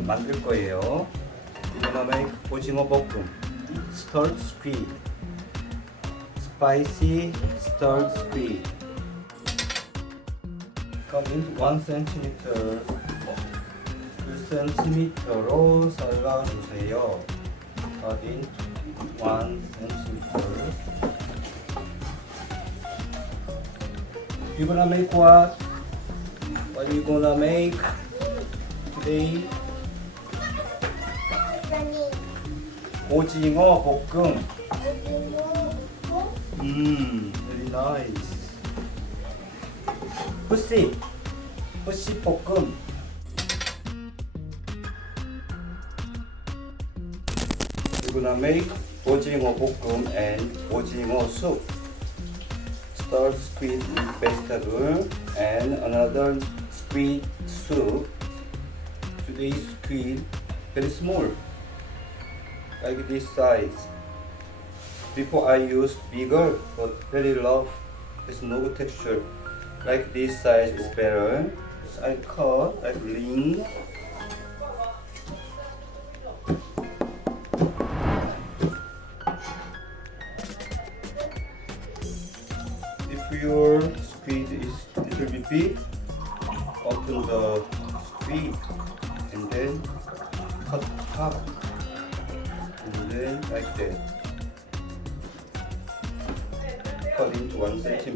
볶음 만들 거예요. We're gonna make 오징어 볶음, stirred squid, spicy stirred squid. Cut into 1 cm, 2cm로 잘라주세요. Cut into 1 cm. You're gonna make what? What are you gonna make today? 오징어 볶음. Very nice. 후씨 볶음. We're gonna make 오징어 볶음 and 오징어 soup. Stir squid with vegetable and another squid soup. Today's squid very small, like this size. Before I used bigger, but very rough. There's no texture. Like this size is better. So I cut like ring. If your squid is a little bit big, open the squid and then cut half, and then like that. Cut into 1 cm.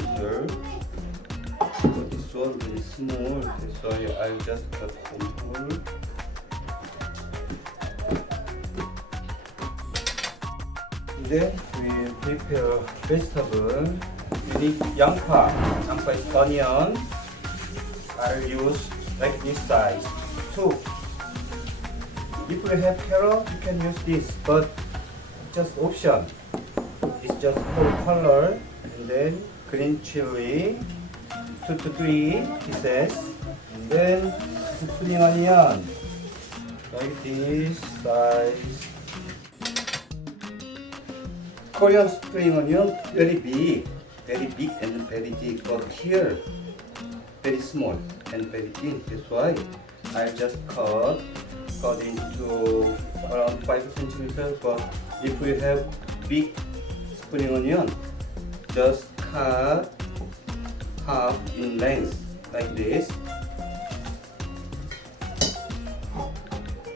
But this one is small, that's why I just cut one hole. Then we prepare vegetable. You need 양파. 양파 is onion. I'll use like this size. 2. If you have carrot, you can use this, but just option. It's just for color. And then green chili, 2 to 3 pieces. And then spring onion, like this size. Korean spring onion very big and very thick, but here very small and very thin. That's why I just cut into around 5 cm. But if you have big spring onion, just cut half in length like this.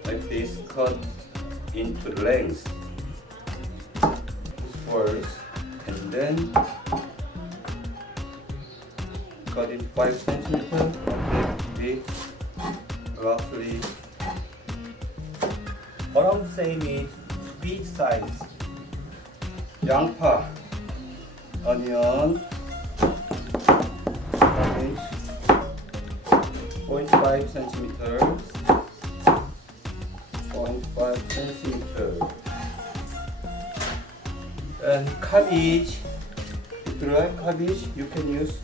Like this, cut into length first, and then cut it 5 cm. Okay, roughly around same is squid size. 양파, onion, 0.5 centimeters, 0.5 centimeters. And cabbage, if you like cabbage, you can use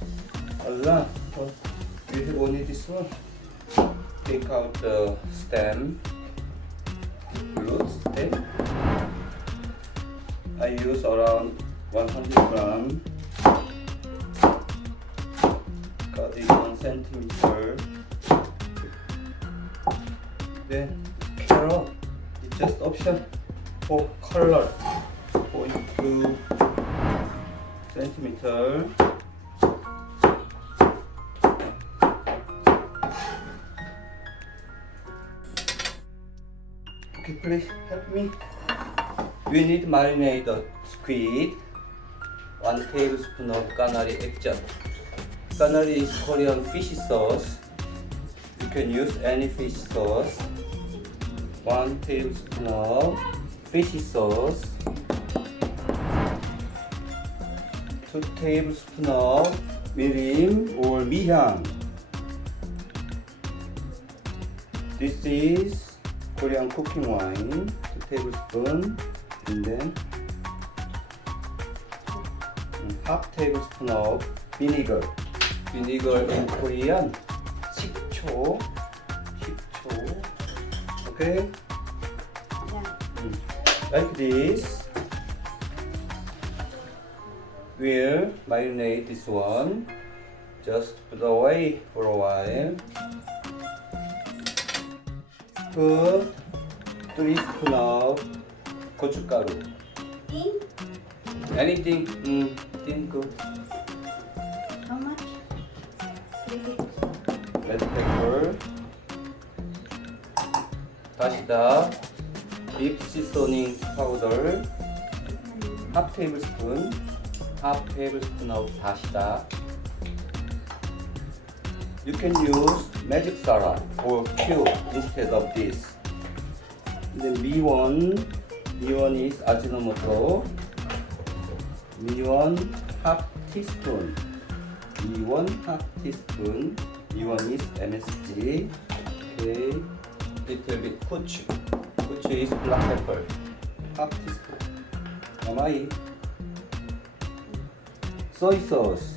a lot, but we have only this one. Take out the stem, roots, stem. I use around 100 grams. Cut it 1 centimeter. Then carrot, it's just option for color. 0.2 centimeter. Okay, please help me. We need marinate the squid. 1 tablespoon of Gganari aekjeot. Gganari is Korean fish sauce. You can use any fish sauce. 1 tablespoon of fish sauce. 2 tablespoons of mirim or miryang. This is Korean cooking wine, 2 tablespoons, and then half tablespoon of vinegar. Vinegar in Korean, 식초. Okay? Like this. We'll marinate this one. Just put away for a while. put 3 spoon of 고춧가루. In? Anything, thin good. How much? Red pepper. Dasida beef seasoning powder. half tablespoon of Dasida. You can use magic sarap or cube instead of this. Then B1 is Ajinomoto. B1 half teaspoon. B1 half teaspoon. B1 is MSG. Okay, little bit gochu. Gochu is black pepper. Half teaspoon. Amai. Soy sauce.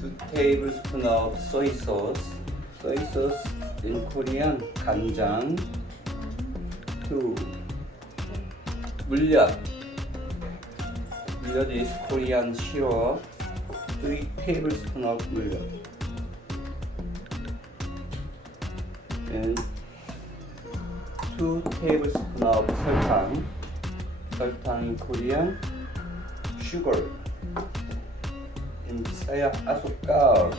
2 tablespoons of soy sauce. Soy sauce in Korean 간장. 2. Mulyeot. Mulyeot is Korean syrup. 3 tablespoons of mulyeot. And 2 tablespoons of 설탕. 설탕 in Korean sugar. In Bisaya asukal.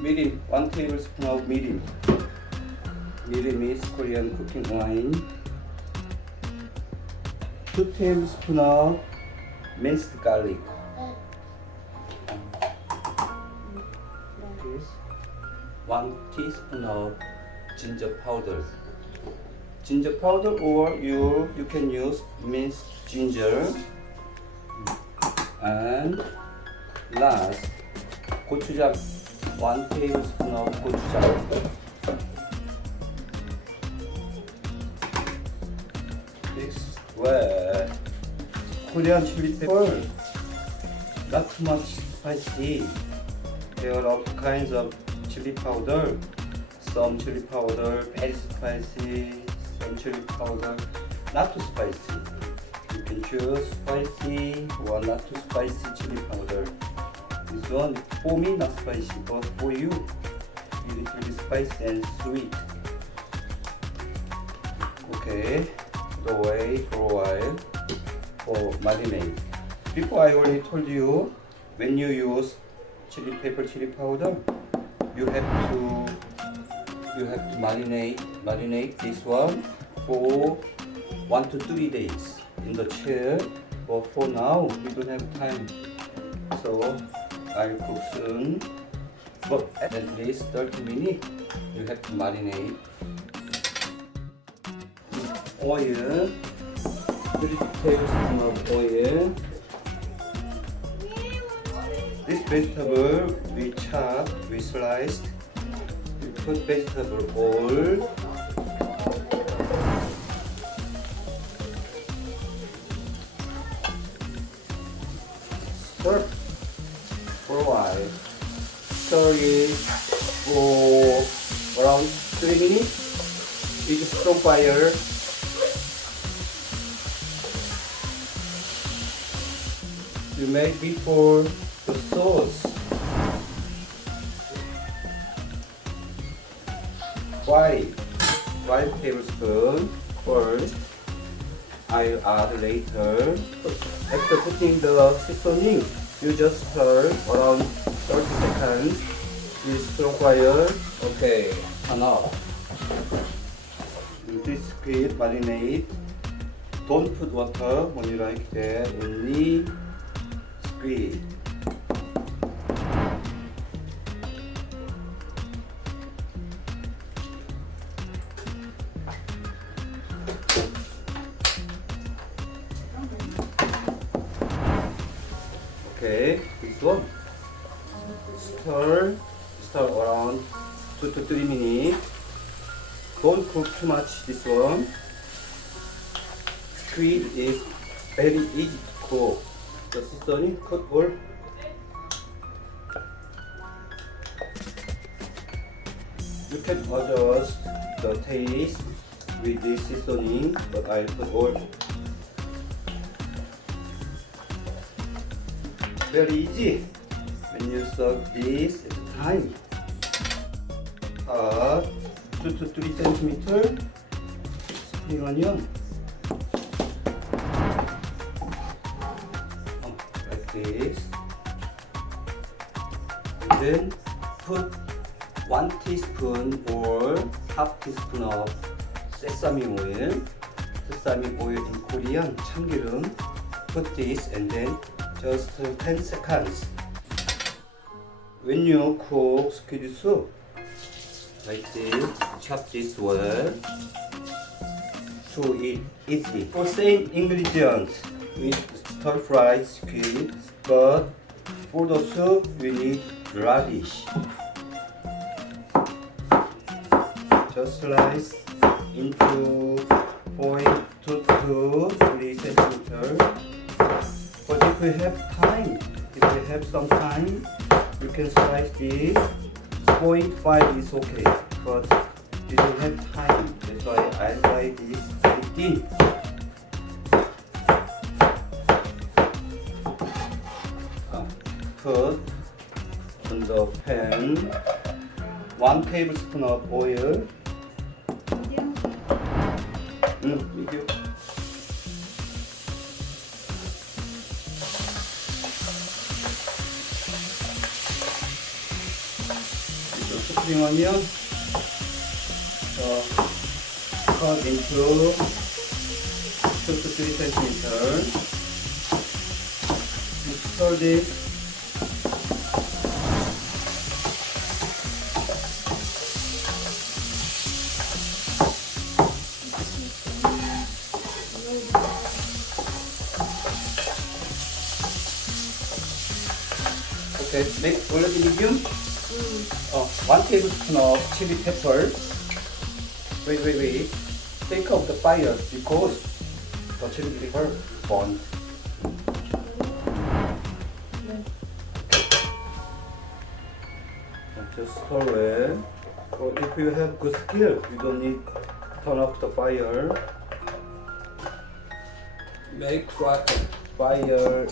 Mirim, 1 tablespoon of mirim. Mirim is Korean cooking wine. 2 tablespoons of minced garlic. 1 teaspoon of ginger powder. Ginger powder, or you can use minced ginger. And last, gochujang. 1 tablespoon of gochujang. Mix well. Korean chili pepper, not too much spicy. There are all kinds of chili powder. Some chili powder very spicy, some chili powder not too spicy. You can choose spicy or not too spicy chili powder. This one for me not spicy, but for you it will be spicy and sweet. Okay, put away for a while for marinade. Before I already told you, when you use chili pepper, chili powder, you have to marinate this one for 1 to 3 days in the chair. But for now, we don't have time, so I'll cook soon. But at least 30 minutes, you have to marinate. Oil, 3 tablespoons of oil. This vegetable we chop, we sliced. We put vegetable oil. Stir for a while. Stir it for around 3 minutes. With strong fire. You make before the sauce. 5 tablespoons first. I'll add later. After putting the seasoning, you just stir around 30 seconds with strong fire. Okay, enough. This squid marinade. Don't put water when you like that. Only squid. Okay, this one. Stir around 2 to 3 minutes. Don't cook too much this one. Squid is very easy to cook. The seasoning cook all. You can adjust the taste with this seasoning, but I put all. Very easy when you serve this at the time. cut 2 to 3 centimeter spring onion. Like this. And then put 1 teaspoon or half teaspoon of sesame oil. Sesame oil in Korean, 참기름. Put this and then just 10 seconds. When you cook squid soup, like this, chop this well to eat easy. For same ingredients, we stir-fried squid, but for the soup we need radish. Just slice into 0.2 to 3 centimeters. But if you have time, if you have some time, you can slice this. 0.5 is okay, but you don't have time. That's why I like this very thin. Put on the pan 1 tablespoon of oil. Medium. Spring onion cut into 2 to 3 centimeters. Stir this. Okay, make already medium. 1 tablespoon of chili pepper. Wait. Take off the fire because the chili pepper burnt. Just stir it. But if you have good skill, you don't need turn off the fire. Make fire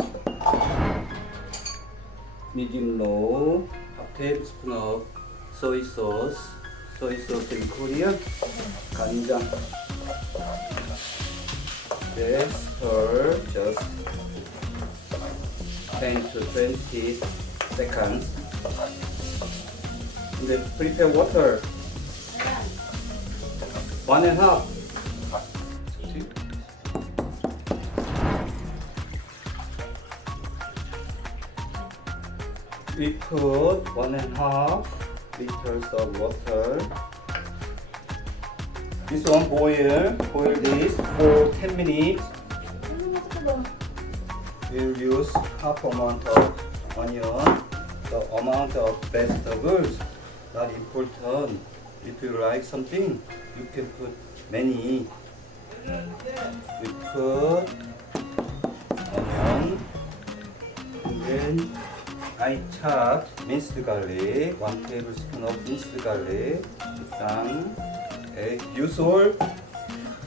medium low. Half tablespoon of soy sauce in Korea, 간장. Then stir just 10 to 20 seconds. And then prepare water. 1.5. We put 1.5 liters of water. This one boil this for 10 minutes. We'll use half amount of onion. The amount of vegetables not important. If you like something, you can put many. We put onion, and then I chopped minced garlic, 1 tablespoon of minced garlic, usual,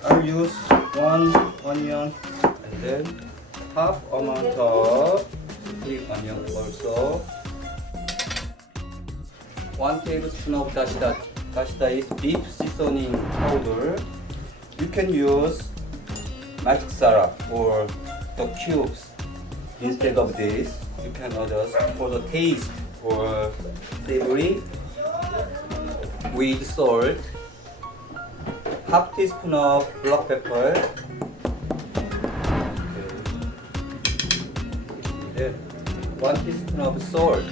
I'll use 1 onion and then half amount of spring onion also. 1 tablespoon of Dasida. Dasida is beef seasoning powder. You can use magic syrup or the cubes instead of this. You can adjust for the taste or savory with salt. Half teaspoon of black pepper. Okay. Then 1 teaspoon of salt.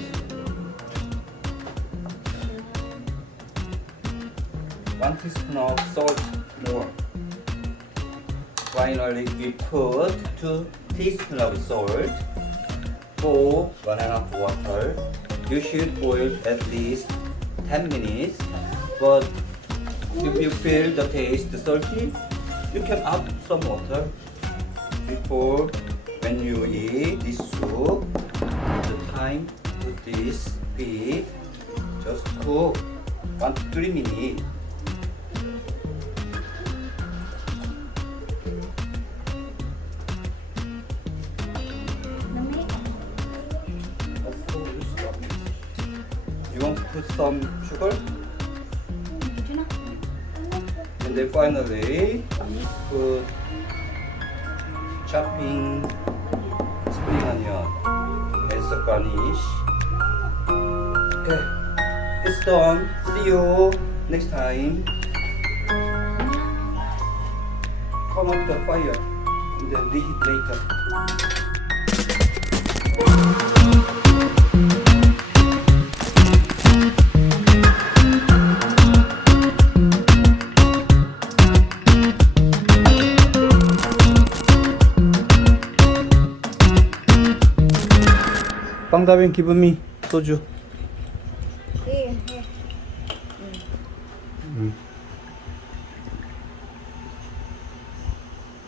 1 teaspoon of salt more. Finally, we put 2 teaspoons of salt for 1.5 water. You should boil at least 10 minutes. But if you feel the taste salty, you can add some water. Before when you eat this soup, the time put this pig just cook 1 to 3 minutes. You want to put some sugar? And then finally, put chopping spring onion as a garnish. Okay, it's done. See you next time. Turn off the fire and then reheat later. 빵다빈 give me 소주. Here, here.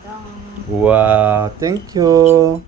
Done. 우와, 땡큐.